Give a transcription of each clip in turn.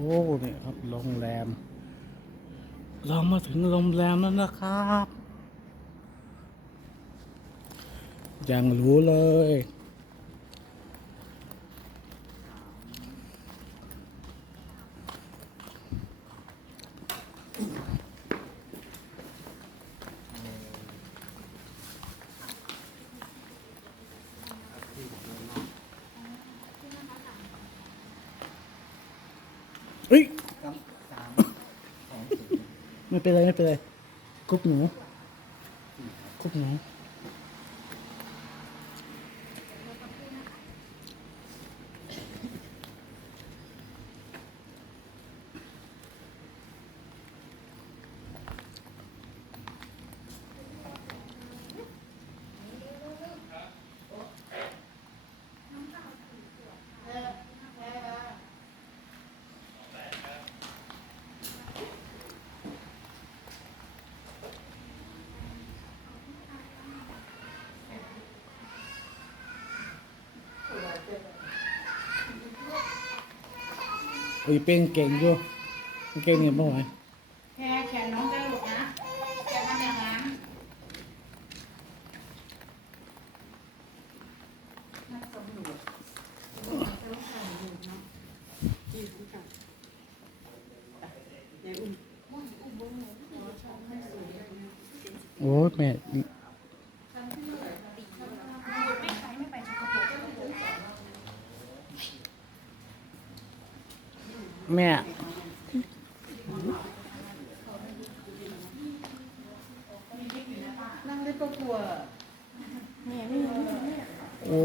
อ้เนี่ยครับโรงแรม เรามาถึงโรงแรมแล้วนะครับ ยังรู้เลย เฮ้ย ไม่เป็นไรไม่เป็นไรคุกหนูคุกหนู เฮ้ยเป็นเก่งอยู่เก่งเนี่ยบ้างไหมแค่แขนน้องจะหลุดนะอย่าทำอย่างนั้นโอ้ยแม่แม่ นั่งได้ก็กลัว โอ้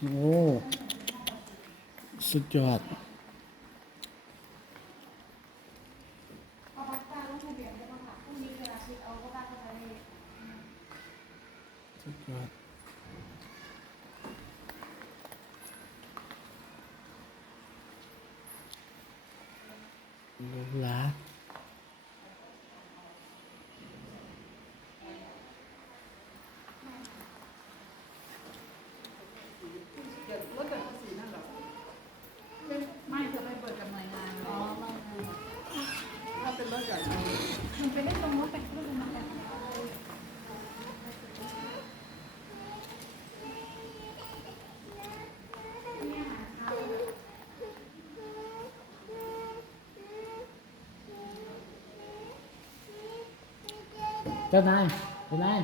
โอ้ สุดยอดสุดยอดหรูหรา ไม่เธอไปเปิดกับหน่วยงานอ๋อ ถ้าเป็นรถใหญ่ มัน ไปเล่นตรงนู้นไปเล่นตรงนั้นไปเจ้านายเจ้านาย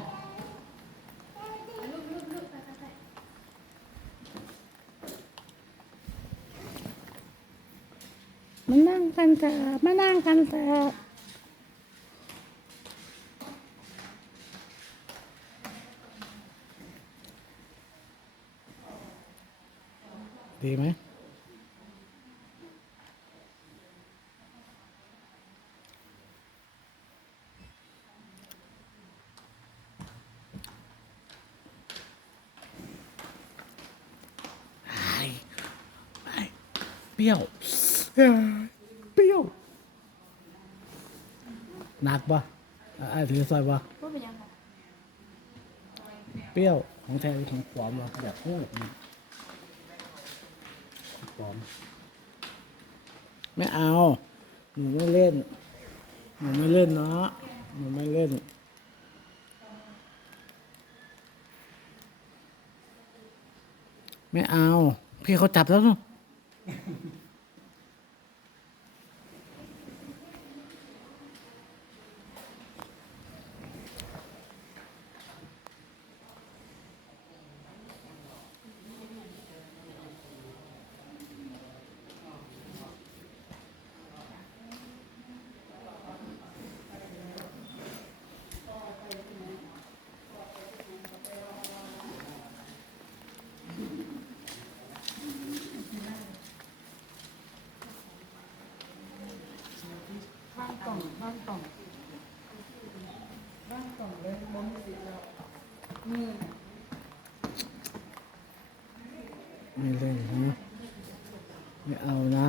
มานั่งกันเถอะมานั่งกันเถอะ ดีไหมไอ้ไอ้เปรี้ยวเอ้ยเปรี้ยวหนักปะอะไอ้ถือซอยปะพูดไปยังไงเปรี้ยว ของแท้หรือของปลอมวะแบบโอ้ยป ลอมไม่เอา หนูไม่เล่น หนูไม่เล่นเนาะหนูไม่เล่น ไม่เอา พี่เขาจับแล้วเนาะ องบ้านต่องบ้านต่องเลยมองสิเรามือไม่เล่นนะไม่เอานะ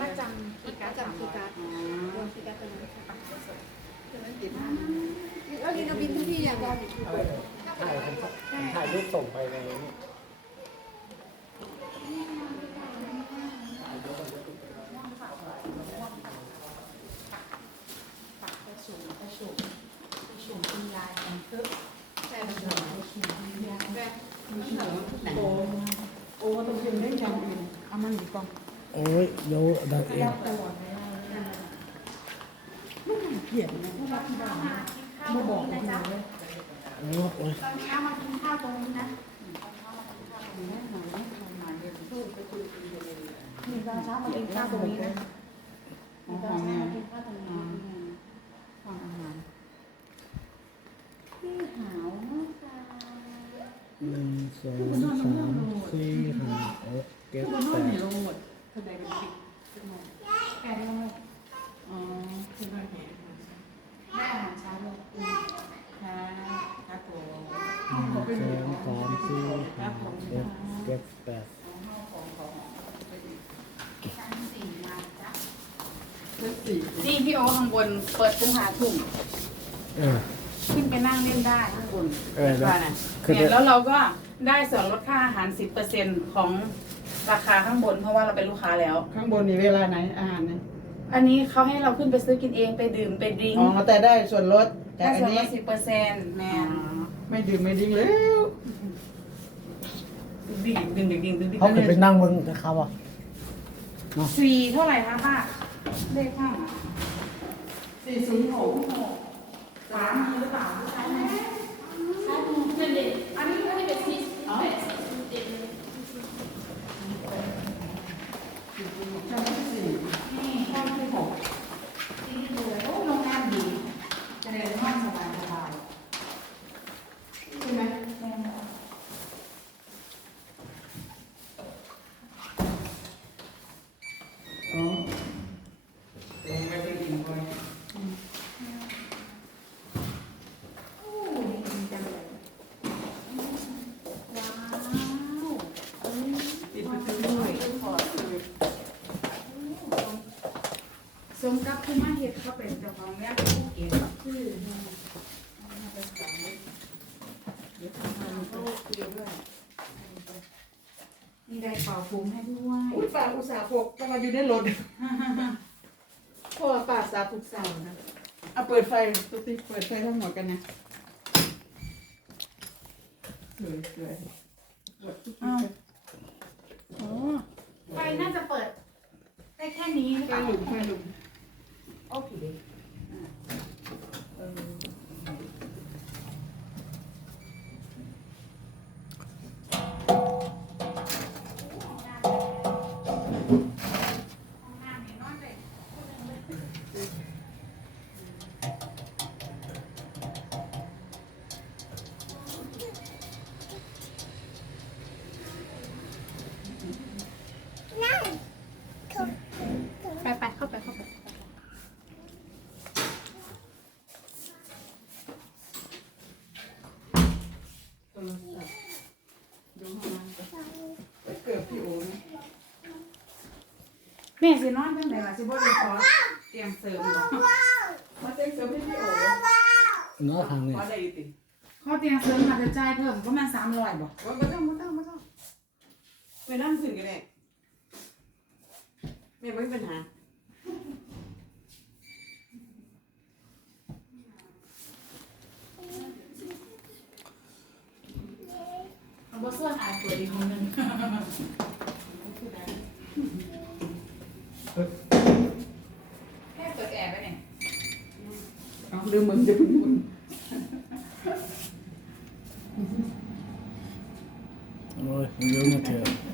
มาจำอีกการจำอีกการรวมอีกการตัวนั้นแล้วนี่เราบินทุกที่อย่างเรา ถ่ายถ่ายรูปส่งไปในนี้โอ้ต้องยืนได้จำเองเอามันดีกว่าโอ้ยเดี๋ยวดังเองเขียนนะเพราะว่าที่บ้านมาบอกเลย โอ้โอ้ยตอนเช้ามากินข้าวตรงนี้นะมีตอนเช้ามากินข้าวตรงนี้นะมีตอนเช้ามากินข้าวตรงนี้ฟังอาหารที่หาวมากค่ะหนึ่งสองสามสี่ห้าหกเจ็ดมันแปนอนดในโรงหมดแสดงเป็นปิดเป็นโมงแปดโมงอ๋อคือว่าเห็นได้อาหารเช้าเลย ค่ะครับผม หนึ่งส องสามสี่ห้าหกเจ็ดแปดชั้นสี่มาจ้ะเลขสี่นี่พี่โอข้างบนเปิดถึงหาทุ่มเออ ขึ้นไปนั่งเล่นได้ข้างบนเออว่าน่ะคือเนี่ยแล้วเราก็ได้ส่วนลดค่าอาหาร 10%ของราคาข้างบน เพราะว่าเราเป็นลูกค้าแล้ว ข้างบนนี่เวลาไหนอาหารเนี่ยอันนี้เขาให้เราขึ้นไปซื้อกินเองไปดื่มไปดริงอ๋อแต่ได้ส่วนลดแต่ได้อันส่วนลนี้ด10%แมน ไม่ดื่มไม่ดิ้งแล้วดิ่งดิ่งดิ่งดิ่งดิ่งดิ่งเขาเคยไปนั่งบนกับเขาอะสี่เท่าไหร่คะป้าเลขข้างอะสี่ศูนย์หกสามมีหรือเปล่าใช่ไหมใช่นั่นเด็อันนี้ก็จะเป็นสี่แปดสี่เจ็ด ชั้นที่สี่ นี่ห้องที่หกที่ที่ดูเลยโอ้โรงแรมดีจะได้ห้องสบายสบาย ใช่ไหม แม่นบ่ อ๋อเองไม่ได้กินก่อน โอ้ดีจังเลยว้าวเอ้ย ปิดประตูด้วยขอเลย สมกับที่มาเห็ดเขาเป็นเจ้าของแล้วผู้เก็บคือเดี๋ยวทำงานโต๊ะคุยด้วยมีได้เป่าผมให้ด้วยอุ้ยป่าอุตส่าห์พกจะมาอยู่ในรถพ่อป่าสาทุกเสาร์นะเอาเปิดไฟตุ๊กติ๊กเปิดไฟทั้งหมดกันนะสวยสวยหมดทุกทีอ้าวอ๋อไฟน่าจะเปิดได้แค่นี้หรือไฟเปล่าหลุมไฟหลุม โม่สินอนเพิ่งไหนล่ะสิบ่ได้ขอเตรียมเสริมบ่มาเซ็งเสริมให้พี่โอ้เนาะทางนี้ขอได้อยู่ติขอเตรียมเสริมมาจะจ่ายเพิ่มประมาณ300บ่ว่าไม่ต้องไม่ต้องไม่ต้องไปนั่งสื่อกันเลยไม่ไม่มีปัญหา đưa mừng cho mình. Mừng rồi, mình nhớ nhạc kìa